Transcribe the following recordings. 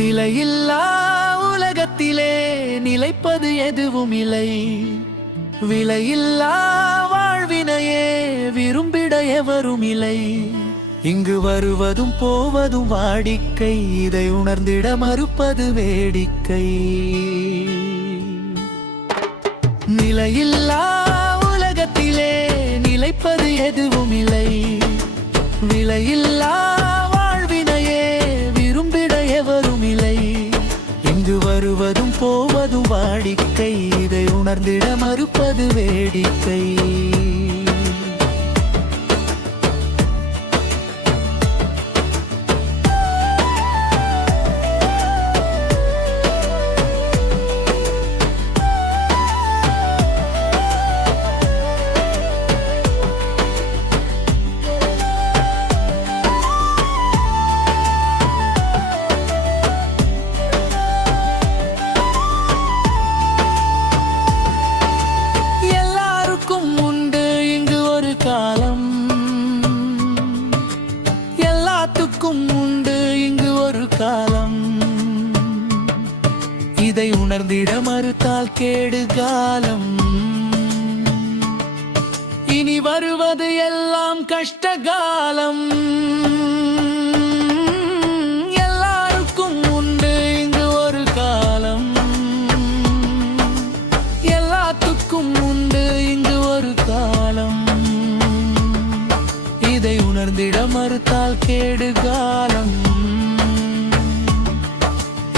நிலையில்லா உலகத்திலே நிலைப்பது எதுவும் இல்லை. விலையில்லா வாழ்வினையே விரும்பிட எவரும் இல்லை. இங்கு வருவதும் போவதும் வாடிக்கை, இதை உணர்ந்திட மறுப்பது வேடிக்கை. நிலையில்லா உலகத்திலே நிலைப்பது எதுவும் இல்லை. விலையில்லா வாழ்வினையே விரும்பிட எவரும் இல்லை. இங்கு வருவதும் போவதும் வாடிக்கை, இதை உணர்ந்திட மறுப்பது வேடிக்கை. எல்லாத்துக்கும் உண்டு இங்கு ஒரு காலம். இதை உணர்ந்திட மறுத்தால் கேடு காலம். இனி வருவது எல்லாம் கஷ்டகாலம். எல்லாருக்கும் உண்டு இங்கு ஒரு காலம். எல்லாத்துக்கும் உண்டு இங்கு ஒரு காலம். இதை உணர்ந்திட மறுத்தால் கேடு காலம்.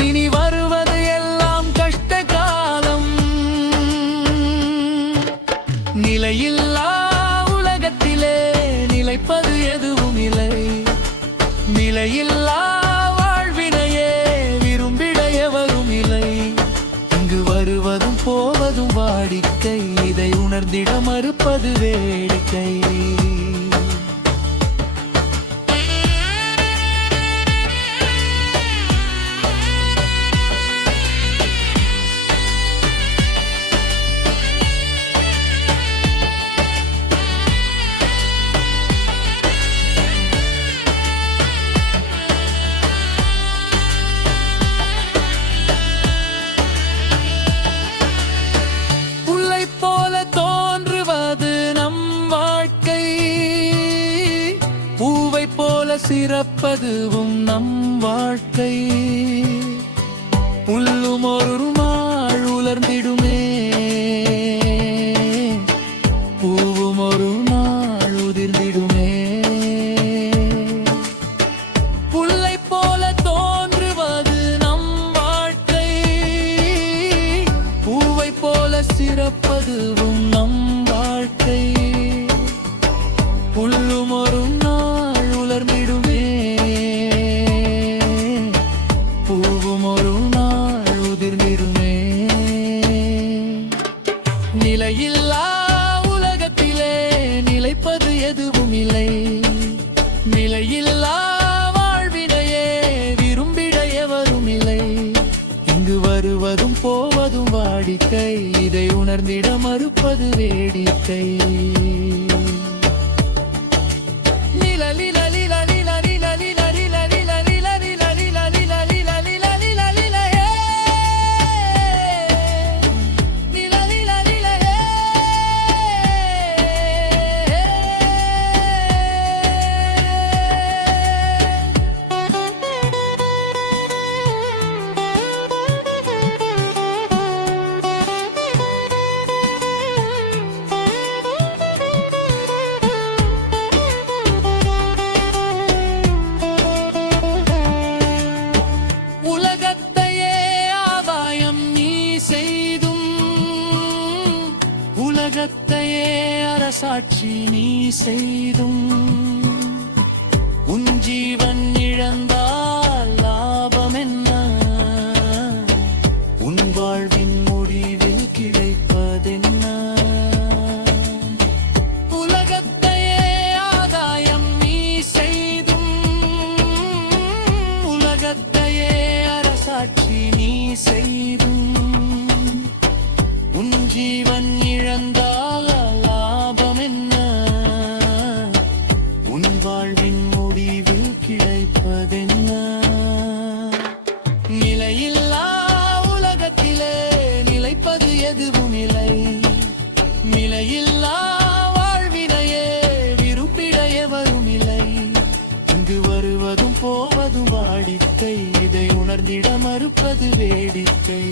இனி வருவது எல்லாம் கஷ்ட காலம். நிலையில்லா உலகத்திலே நிலைப்பது எதுவும் இல்லை. நிலையில்லா வாழ்வினையே விரும்பிட எவரும் இல்லை. இங்கு வருவதும் போவதும் வாடிக்கை, இதை உணர்ந்திட மறுப்பது வேடிக்கை. சிறப்பதுவும் நம் வாழ்க்கை. புல்லும் ஒரு நாள் உலர்ந்திடுமே, பூவும் ஒரு நாள் உதிர்ந்திடுமே. புல்லை போல தோன்றுவது நம் வாழ்க்கை, பூவை போல சிறப்பதுவும் நம் வாழ்க்கை. புல்லும் ஒரு நாள் உலர்ந்திடுமே, பூவும் ஒரு நாள் உதிர்ந்திடுமே. நிலையில்லா உலகத்திலே நிலைப்பது எதுவும் இல்லை. நிலையில்லா வாழ்வினையே விரும்பிட எவரும் இல்லை. இங்கு வருவதும் போவதும் வாடிக்கை, இதை உணர்ந்திட மறுப்பது வேடிக்கை. உலகத்தையே அரசாட்சி நீ செய்தும், உன் ஜீவன் இழந்தால் லாபம் என்ன? உன் வாழ்வின் முடிவில் கிடைப்பதென்ன? உலகத்தையே ஆதாயம் நீ செய்தும், உலகத்தையே அரசாட்சி நீ செய்தும், உன் ஜீவன் இழந்தால் லாபம் என்ன? உன் வாழ்வின் முடிவில் கிடைப்பதென்ன? போவது வாடிக்கை, இதை உணர்ந்திட மறுப்பது வேடிக்கை.